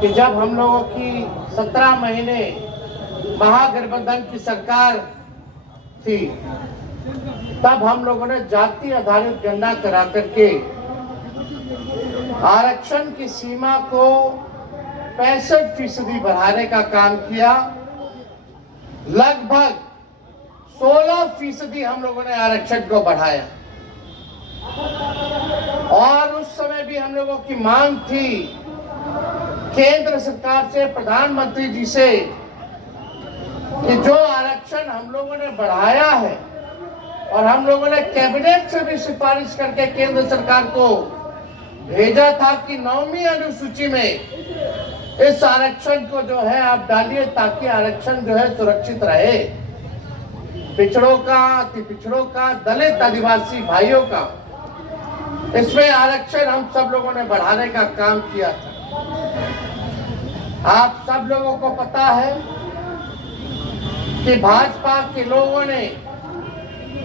कि जब हम लोगों की 17 महीने महागठबंधन की सरकार थी, तब हम लोगों ने जाति आधारित गणना करा करके आरक्षण की सीमा को 65% बढ़ाने का काम किया। लगभग 16% हम लोगों ने आरक्षण को बढ़ाया और उस समय भी हम लोगों की मांग थी केंद्र सरकार से, प्रधानमंत्री जी से, कि जो आरक्षण हम लोगों ने बढ़ाया है और हम लोगों ने कैबिनेट से भी सिफारिश करके केंद्र सरकार को भेजा था कि 9वीं अनुसूची में इस आरक्षण को जो है आप डालिए ताकि आरक्षण जो है सुरक्षित रहे, पिछड़ों का, अति पिछड़ों का, दलित आदिवासी भाइयों का, इसमें आरक्षण हम सब लोगों ने बढ़ाने का काम किया था। आप सब लोगों को पता है कि भाजपा के लोगों ने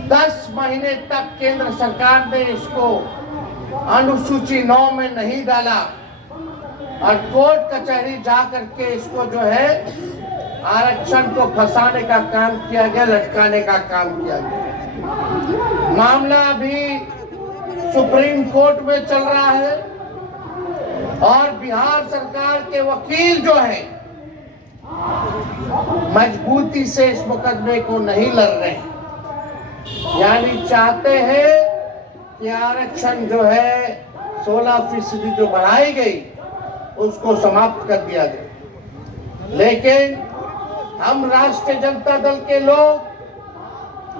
10 महीने तक केंद्र सरकार ने इसको अनुसूची 9 में नहीं डाला और कोर्ट कचहरी जा करके इसको जो है आरक्षण को फंसाने का काम किया गया, लटकाने का काम किया गया। मामला अभी सुप्रीम कोर्ट में चल रहा है और बिहार सरकार के वकील जो हैं मजबूती से इस मुकदमे को नहीं लड़ रहे हैं, यानी चाहते हैं कि आरक्षण जो है 16% जो बढ़ाई गई उसको समाप्त कर दिया जाए। लेकिन हम राष्ट्रीय जनता दल के लोग,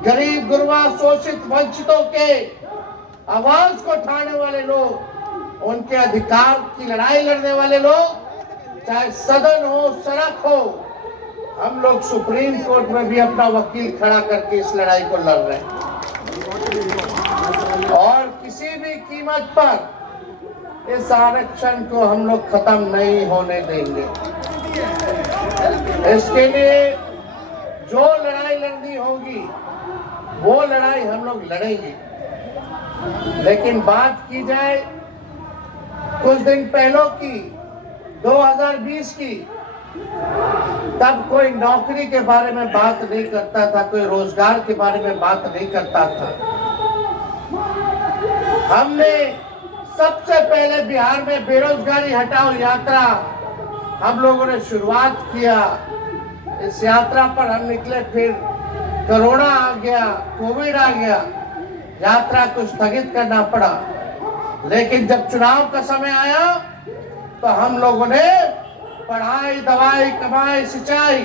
गरीब गुरबा शोषित वंचितों के आवाज को उठाने वाले लोग, उनके अधिकार की लड़ाई लड़ने वाले लोग, चाहे सदन हो, सड़क हो, हम लोग सुप्रीम कोर्ट में भी अपना वकील खड़ा करके इस लड़ाई को लड़ रहे हैं और किसी भी कीमत पर इस आरक्षण को हम लोग खत्म नहीं होने देंगे। इसके लिए जो लड़ाई लड़नी होगी वो लड़ाई हम लोग लड़ेंगे। लेकिन बात की जाए कुछ दिन पहले की, 2020 की, तब कोई नौकरी के बारे में बात नहीं करता था, कोई रोजगार के बारे में बात नहीं करता था। हमने सबसे पहले बिहार में बेरोजगारी हटाओ यात्रा हम लोगों ने शुरुआत किया। इस यात्रा पर हम निकले, फिर कोरोना आ गया, कोविड आ गया, यात्रा को स्थगित करना पड़ा। लेकिन जब चुनाव का समय आया तो हम लोगों ने पढ़ाई, दवाई, कमाई, सिंचाई,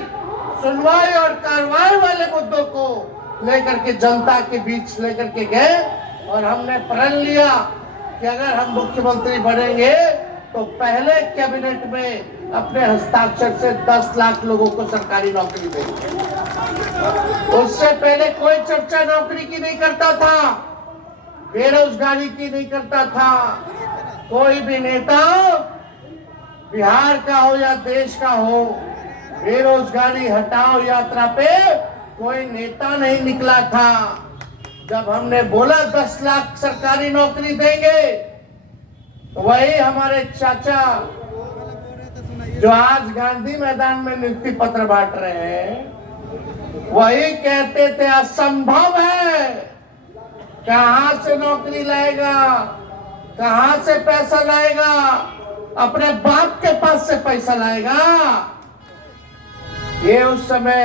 सुनवाई और कार्रवाई वाले मुद्दों को लेकर के जनता के बीच लेकर के गए और हमने प्रण लिया कि अगर हम मुख्यमंत्री बनेंगे तो पहले कैबिनेट में अपने हस्ताक्षर से 10 लाख लोगों को सरकारी नौकरी देंगे। उससे पहले कोई चर्चा नौकरी की नहीं करता था, बेरोजगारी की नहीं करता था। कोई भी नेता बिहार का हो या देश का हो, बेरोजगारी हटाओ यात्रा पे कोई नेता नहीं निकला था। जब हमने बोला 10 लाख सरकारी नौकरी देंगे तो वही हमारे चाचा जो आज गांधी मैदान में नियुक्ति पत्र बांट रहे हैं, वही कहते थे असंभव है, कहां से नौकरी लाएगा, कहां से पैसा लाएगा, अपने बाप के पास से पैसा लाएगा। ये उस समय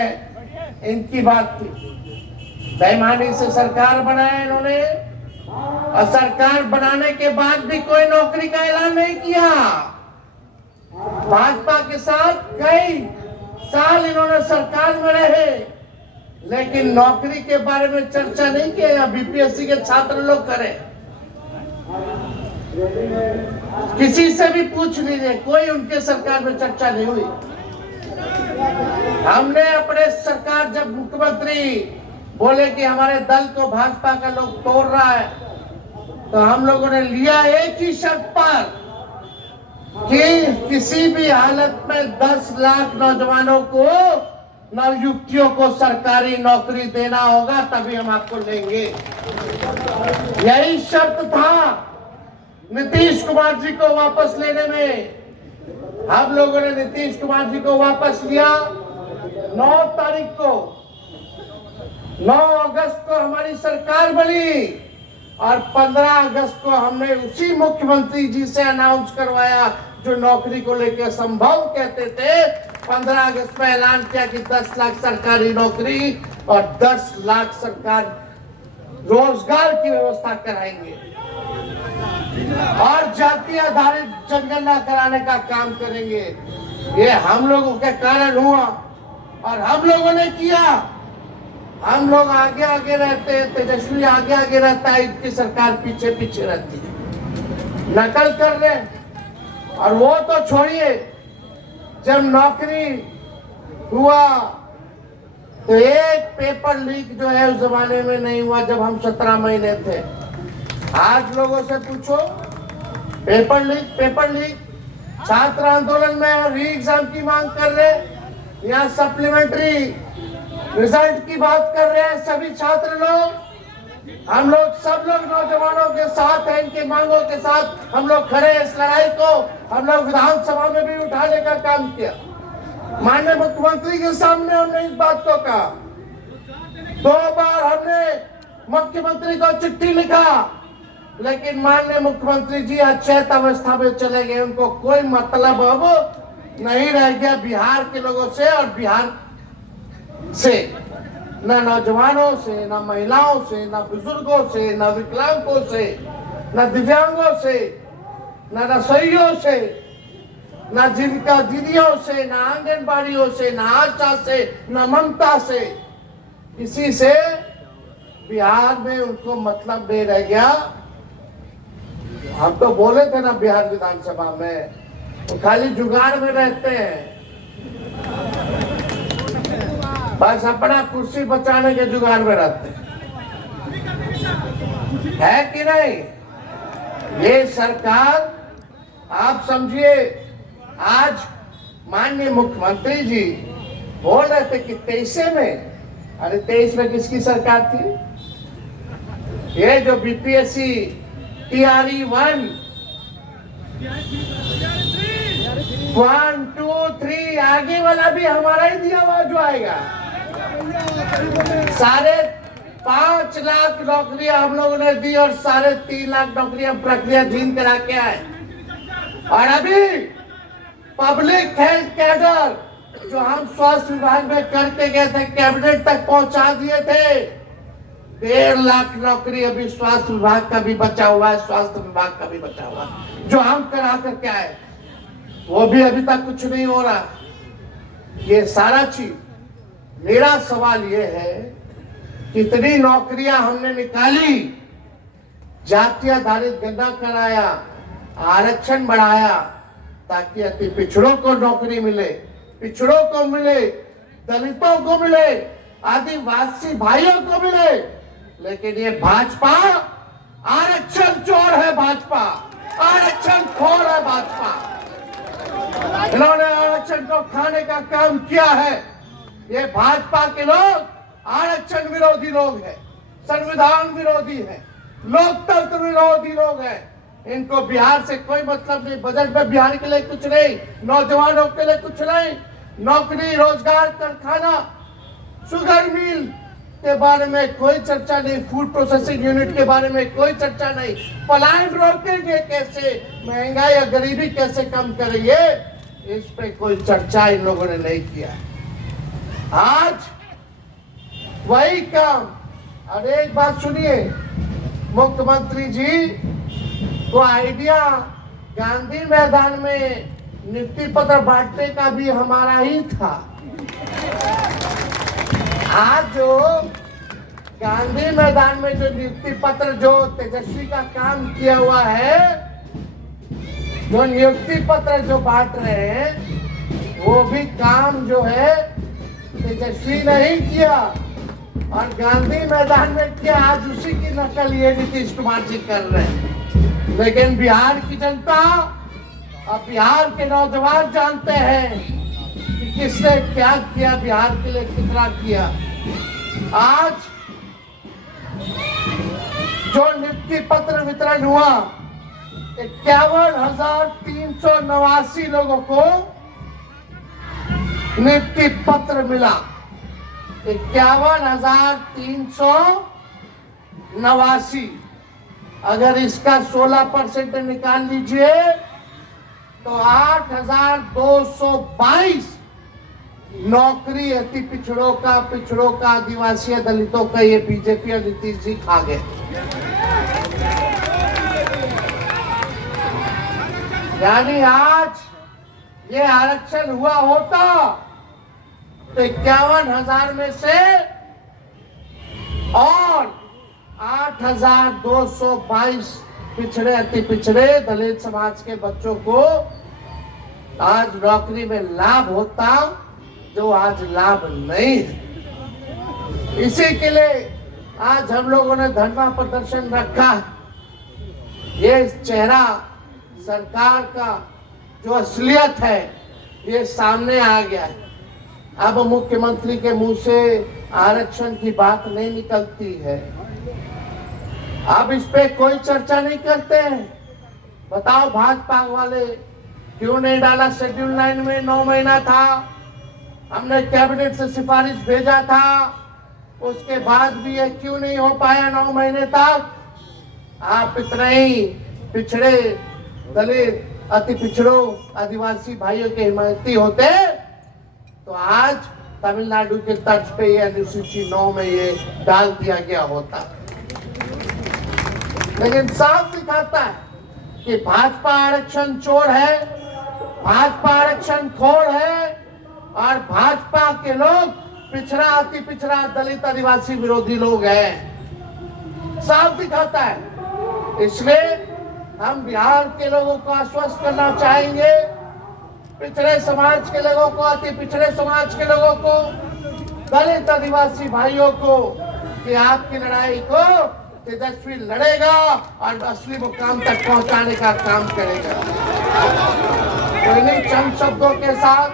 इनकी बात थी। बेईमानी से सरकार बनाया इन्होंने और सरकार बनाने के बाद भी कोई नौकरी का ऐलान नहीं किया। भाजपा के साथ कई साल इन्होंने सरकार में रहे, लेकिन नौकरी के बारे में चर्चा नहीं किया। बीपीएससी के छात्र लोग करें, किसी से भी पूछ लीजिए, कोई उनके सरकार में चर्चा नहीं हुई। हमने अपने सरकार जब मुख्यमंत्री बोले कि हमारे दल को भाजपा का लोग तोड़ रहा है, तो हम लोगों ने लिया एक ही शर्त पर कि किसी भी हालत में 10 लाख नौजवानों को, नवयुवतियों को सरकारी नौकरी देना होगा, तभी हम आपको लेंगे। यही शर्त था नीतीश कुमार जी को वापस लेने में। हम लोगों ने नीतीश कुमार जी को वापस लिया 9 तारीख को। 9 अगस्त को हमारी सरकार बनी और 15 अगस्त को हमने उसी मुख्यमंत्री जी से अनाउंस करवाया जो नौकरी को लेकर संभव कहते थे। 15 अगस्त में ऐलान किया कि 10 लाख सरकारी नौकरी और 10 लाख सरकार रोजगार की व्यवस्था कराएंगे और जाति आधारित जनगणना कराने का काम करेंगे। ये हम लोगों के कारण हुआ और हम लोगों ने किया। हम लोग आगे आगे रहते हैं, तेजस्वी आगे आगे रहता है, इनकी सरकार पीछे पीछे रहती है, नकल कर रहे हैं। और वो तो छोड़िए, जब नौकरी हुआ तो एक पेपर लीक जो है उस जमाने में नहीं हुआ जब हम 17 महीने थे। आज लोगों से पूछो, पेपर लीक छात्र आंदोलन में री एग्जाम की मांग कर रहे, यहाँ सप्लीमेंट्री रिजल्ट की बात कर रहे हैं सभी छात्र लोग। हम लोग सब लोग नौजवानों के साथ हैं, इनके मांगों के साथ हम लोग खड़े। इस लड़ाई को हम लोग विधानसभा में भी उठाने का काम किया। माननीय मुख्यमंत्री के सामने हमने इस बात को कहा। 2 बार हमने मुख्यमंत्री को चिट्ठी लिखा, लेकिन माननीय मुख्यमंत्री जी अचेत अवस्था में चले गए। उनको कोई मतलब अब नहीं रह गया बिहार के लोगों से और बिहार से, न नौजवानों से, न महिलाओं से, न बुजुर्गों से, न विकलांगों से, न दिव्यांगों से, न रसोइयों से, न जीविका दीदियों से, न आंगनबाड़ियों से, न आशा से, न ममता से, किसी से बिहार में उनको मतलब नहीं रह गया। हम तो बोले थे ना बिहार विधानसभा में, तो खाली जुगाड़ में रहते हैं, बस अपना कुर्सी बचाने के जुगाड़ में रहते है कि नहीं। ये सरकार आप समझिए, आज माननीय मुख्यमंत्री जी बोल रहे थे कि 23 में, अरे 23 में किसकी सरकार थी? ये जो बीपीएससी TRE 1 2 3 आगे वाला भी हमारा ही दिया हुआ जो आएगा। 5.5 लाख नौकरियां हम लोगों ने दी और 3.5 लाख नौकरियां प्रक्रिया जीन करा के आए। और अभी पब्लिक हेल्थ कैडर जो हम स्वास्थ्य विभाग में करके गए थे, कैबिनेट तक पहुंचा दिए थे। 1.5 लाख नौकरी अभी स्वास्थ्य विभाग का भी बचा हुआ है, स्वास्थ्य विभाग का भी बचा हुआ है, जो हम करा करके आए। वो भी अभी तक कुछ नहीं हो रहा। ये सारा चीज, मेरा सवाल ये है, कितनी नौकरियां हमने निकाली, जाति आधारित गणना कराया, आरक्षण बढ़ाया ताकि अति पिछड़ों को नौकरी मिले, पिछड़ों को मिले, दलितों को मिले, आदिवासी भाइयों को मिले। लेकिन ये भाजपा आरक्षण चोर है, भाजपा आरक्षण खोर है, भाजपा इन्होंने आरक्षण को खाने का काम किया है। ये भाजपा के लोग आरक्षण विरोधी लोग हैं, संविधान विरोधी है, लोकतंत्र विरोधी लोग हैं। इनको बिहार से कोई मतलब नहीं। बजट में बिहार के लिए कुछ नहीं, नौजवानों के लिए कुछ नहीं, नौकरी, रोजगार, कारखाना, शुगर मिल के बारे में कोई चर्चा नहीं, फूड प्रोसेसिंग यूनिट के बारे में कोई चर्चा नहीं, पलायन रोकेंगे कैसे, महंगाई या गरीबी कैसे कम करेंगे, इस पे कोई चर्चा इन लोगों ने नहीं किया। आज वही काम। और एक बात सुनिए, मुख्यमंत्री जी को आइडिया गांधी मैदान में नियुक्ति पत्र बांटने का भी हमारा ही था। आज जो गांधी मैदान में जो नियुक्ति पत्र जो तेजस्वी का काम किया हुआ है, जो नियुक्ति पत्र जो बांट रहे हैं, वो भी काम जो है तेजस्वी नहीं किया और गांधी मैदान में किया। आज उसी की नकल ये नीतीश कुमार जी कर रहे हैं। लेकिन बिहार की जनता और बिहार के नौजवान जानते हैं कि किसने क्या किया, बिहार के लिए कितना किया। आज जो नियुक्ति पत्र वितरण हुआ 51,389 लोगों को नियुक्ति पत्र मिला। 51,389। अगर इसका 16% निकाल लीजिए तो 8,222 नौकरी अति पिछड़ों का, आदिवासी, दलितों का ये बीजेपी और नीतीश जी खा गए। यानी आज ये आरक्षण हुआ होता तो 51,000 में से और 8,222 पिछड़े, अति पिछड़े दलित समाज के बच्चों को आज नौकरी में लाभ होता, जो आज लाभ नहीं है। इसी के लिए आज हम लोगों ने धरना प्रदर्शन रखा। ये चेहरा सरकार का जो असलियत है ये सामने आ गया है। अब मुख्यमंत्री के मुंह से आरक्षण की बात नहीं निकलती है। अब इस पे कोई चर्चा नहीं करते हैं। बताओ भाजपा वाले क्यों नहीं डाला? शेड्यूल 9 में 9 महीना था, हमने कैबिनेट से सिफारिश भेजा था, उसके बाद भी ये क्यों नहीं हो पाया 9 महीने तक? आप इतने ही पिछड़े, दलित, अति पिछड़ों, आदिवासी भाइयों के हिमायती होते तो आज तमिलनाडु के तर्ज पे ये अनुसूची 9 में ये डाल दिया गया होता। लेकिन साफ दिखाता है कि भाजपा आरक्षण चोर है, भाजपा आरक्षण खोर है और भाजपा के लोग पिछड़ा, अति पिछड़ा, दलित, आदिवासी विरोधी लोग हैं। साफ दिखाता है। इसलिए हम बिहार के लोगों को आश्वस्त करना चाहेंगे, पिछड़े समाज के लोगों को, अति पिछड़े समाज के लोगों को, दलित, आदिवासी भाइयों को कि आपकी लड़ाई को तेजस्वी लड़ेगा और असली मुकाम तक पहुंचाने का काम करेगा। तो इन्हीं चंद शब्दों के साथ